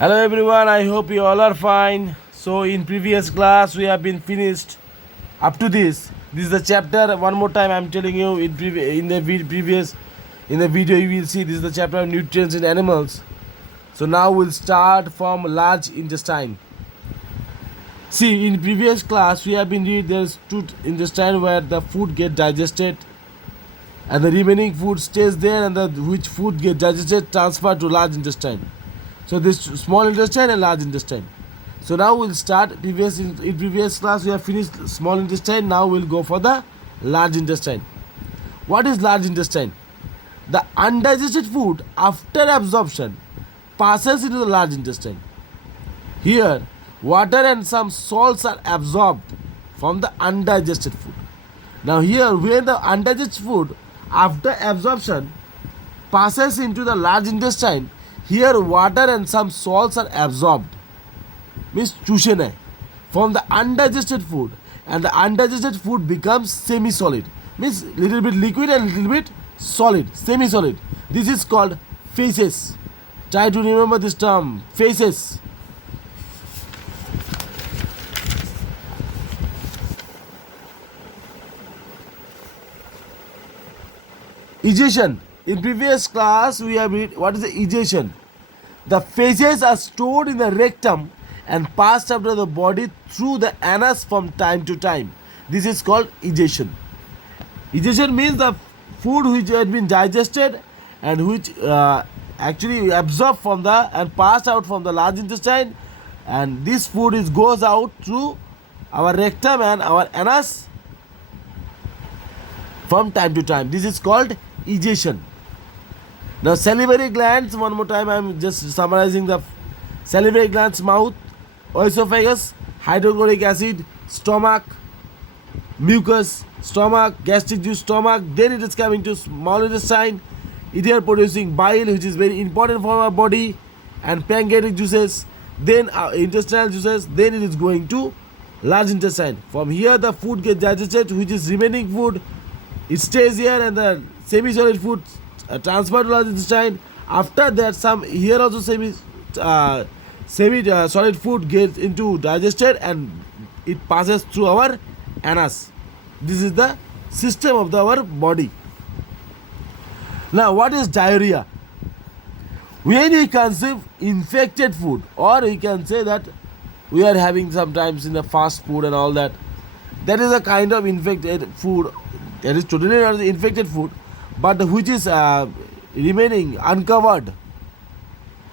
Hello everyone, I hope you all are fine. So in previous class we have been finished up to this. This is the chapter. One more time I'm telling you in the video you will see this is the chapter of nutrients in animals. So now we'll start from large intestine. See, in previous class we have been read there's two intestine where the food get digested and the remaining food stays there, and the which food get digested transferred to large intestine. So this small intestine and large intestine. So now we'll start. In previous class we have finished small intestine. Now we'll go for the large intestine. What is large intestine? The undigested food after absorption passes into the large intestine. Here, water and some salts are absorbed from the undigested food. Now here, when the undigested food after absorption passes into the large intestine, here water and some salts are absorbed, means चूषण है, from the undigested food, and the undigested food becomes semi-solid, means little bit liquid and little bit solid, semi-solid. This is called phases. Try to remember this term, phases. Egestion. In previous class we have read what is the egestion. The phases are stored in the rectum and passed after the body through the anus from time to time. This is called egestion. Egestion means the food which had been digested and which actually absorbed from the and passed out from the large intestine, and this food goes out through our rectum and our anus from time to time. This is called egestion. Now salivary glands, one more time I am just summarizing the salivary glands: mouth, esophagus, hydrochloric acid, stomach, mucus, stomach, gastric juice, stomach. Then it is coming to small intestine. It is producing bile, which is very important for our body, and pancreatic juices. Then intestinal juices. Then it is going to large intestine. From here the food gets digested, which is remaining food. It stays here, and the semi-solid food transferred to large intestine. After that, some here also solid food gets into digested and it passes through our anus. This is the system of our body. Now, what is diarrhea? When we consume infected food, or we can say that we are having sometimes in the fast food and all that, that is a kind of infected food. That is totally not the infected food, but which is remaining uncovered.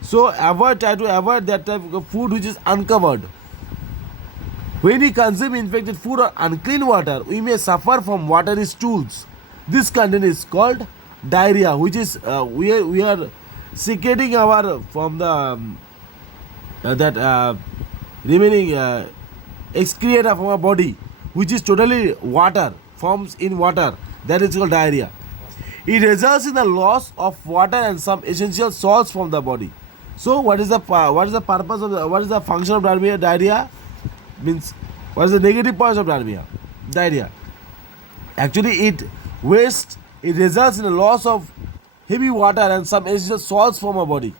So try to avoid that type of food which is uncovered. When we consume infected food or unclean water, we may suffer from watery stools. This condition is called diarrhea, which is we are secreting our from the remaining excreta from our body, which is totally water, forms in water. That is called diarrhea. It results in the loss of water and some essential salts from the body. So what is the purpose of what is the function of diarrhea? Diarrhea means what is the negative point of diarrhea? Actually it results in the loss of heavy water and some essential salts from our body.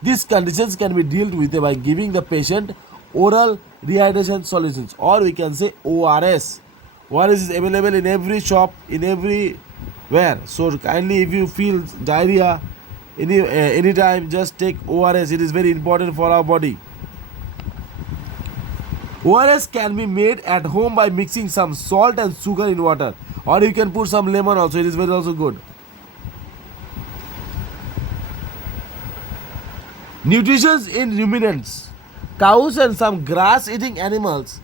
These conditions can be dealt with by giving the patient oral rehydration solutions, or we can say ORS. ORS is available in every shop, in everywhere. So kindly, if you feel diarrhea anytime, just take ORS. It is very important for our body. ORS can be made at home by mixing some salt and sugar in water, or you can put some lemon also. It is very also good. Nutrition in ruminants. Cows and some grass-eating animals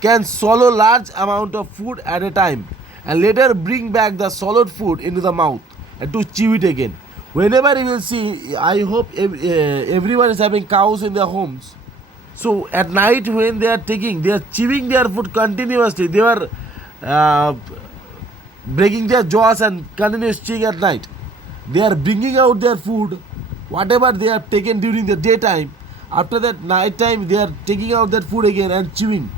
can swallow large amount of food at a time and later bring back the swallowed food into the mouth and to chew it again. Whenever you will see, I hope everyone is having cows in their homes. So at night when they are chewing their food continuously. They are breaking their jaws and continuously chewing at night. They are bringing out their food, whatever they have taken during the daytime. After that night time, they are taking out that food again and chewing.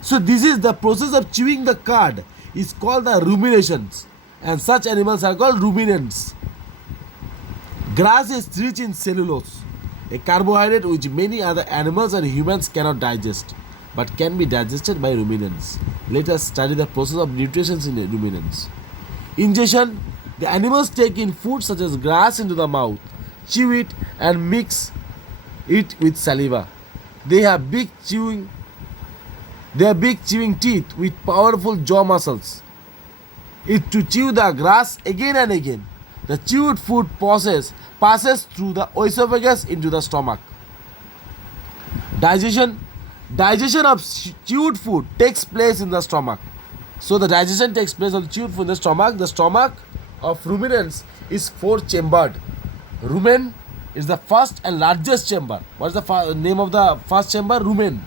So this is the process of chewing the cud is called the ruminations, and such animals are called ruminants. Grass is rich in cellulose. a carbohydrate which many other animals and humans cannot digest, but can be digested by ruminants. Let us study the process of nutrition in ruminants. Ingestion: the animals take in food such as grass into the mouth, chew it, and mix it with saliva. They have big chewing teeth with powerful jaw muscles. It to chew the grass again and again. The chewed food passes through the esophagus into the stomach. Digestion: digestion of chewed food takes place in the stomach. So the digestion takes place of chewed food in the stomach. The stomach of ruminants is four-chambered. Rumen is the first and largest chamber. What is the name of the first chamber? Rumen.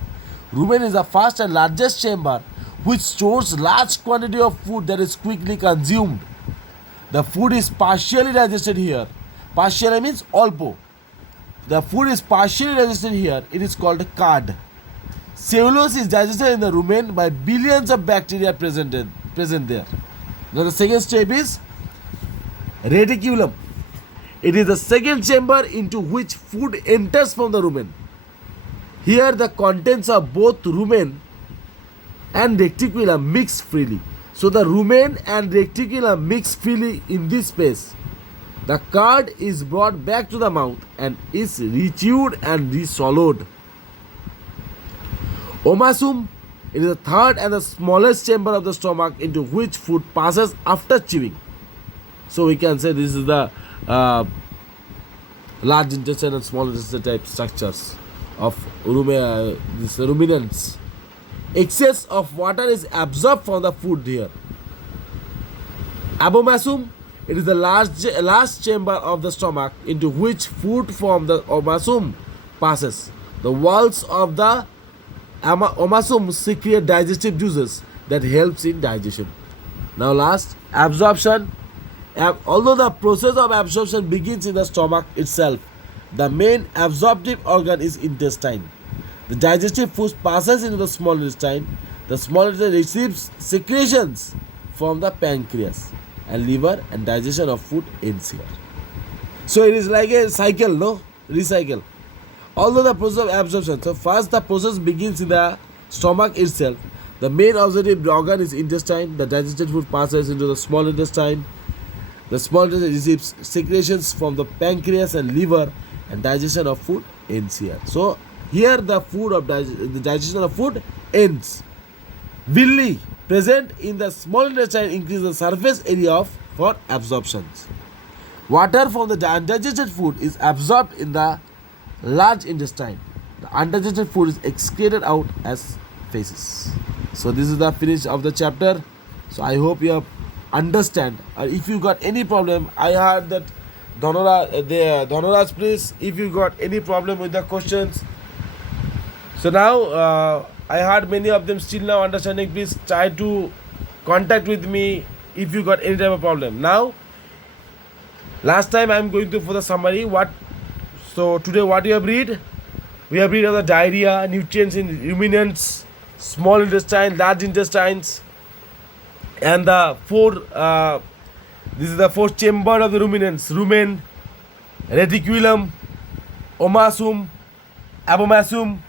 Rumen is the first and largest chamber which stores large quantity of food that is quickly consumed. The food is partially digested here. Partially means alpo. The food is partially digested here. It is called card. Cellulose is digested in the rumen by billions of bacteria present there. Now the second step is reticulum. It is the second chamber into which food enters from the rumen. Here the contents of both rumen and reticulum mix freely. So the rumen and reticulum mix freely in this space. The card is brought back to the mouth and is rechewed and reswallowed. Omasum: it is the third and the smallest chamber of the stomach into which food passes after chewing. So we can say this is the large intestine and small intestine type structures of ruminants. Excess of water is absorbed from the food here. Abomasum: it is the last chamber of the stomach into which food from the omasum passes. The walls of the omasum secrete digestive juices that helps in digestion. Now last, absorption. Although the process of absorption begins in the stomach itself, the main absorptive organ is intestine. The digestive food passes into the small intestine. The small intestine receives secretions from the pancreas and liver, and digestion of food ends here. So it is like a cycle, no? Recycle. Although the process of absorption, so first the process begins in the stomach itself. The main absorptive organ is intestine. The digested food passes into the small intestine. The small intestine receives secretions from the pancreas and liver, and digestion of food ends here. So here the digestion of food ends. Villi present in the small intestine increase the surface area for absorptions. Water from the undigested food is absorbed in the large intestine. The undigested food is excreted out as feces. So this is the finish of the chapter. So I hope you have understand. If you got any problem, I heard that Dhanaraj, please, if you got any problem with the questions. So now I heard many of them still now understanding. Please try to contact with me if you got any type of problem. Now, last time I am going to for the summary. So today what you have read? We have read of the diarrhea, nutrients in ruminants, small intestine, large intestines, and the this is the fourth chamber of the ruminants: rumen, reticulum, omasum, abomasum.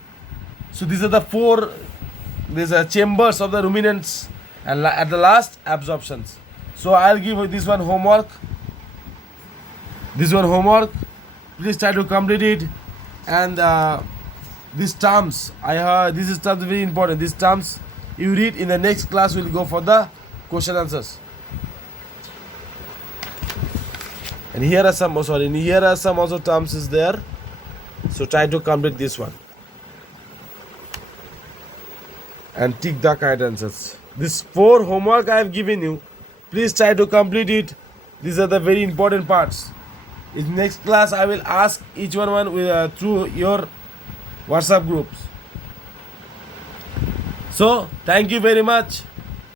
So these are the four chambers of the ruminants, and at the last, absorptions. So I'll give this one homework. Please try to complete it. And these terms, this is terms very important. These terms you read in the next class. We'll go for the question answers. And here are some also terms is there. So try to complete this one and tick the correct answers. This 4 homework I have given you. Please try to complete it. These are the very important parts. In next class, I will ask each one with, through your WhatsApp groups. So, thank you very much.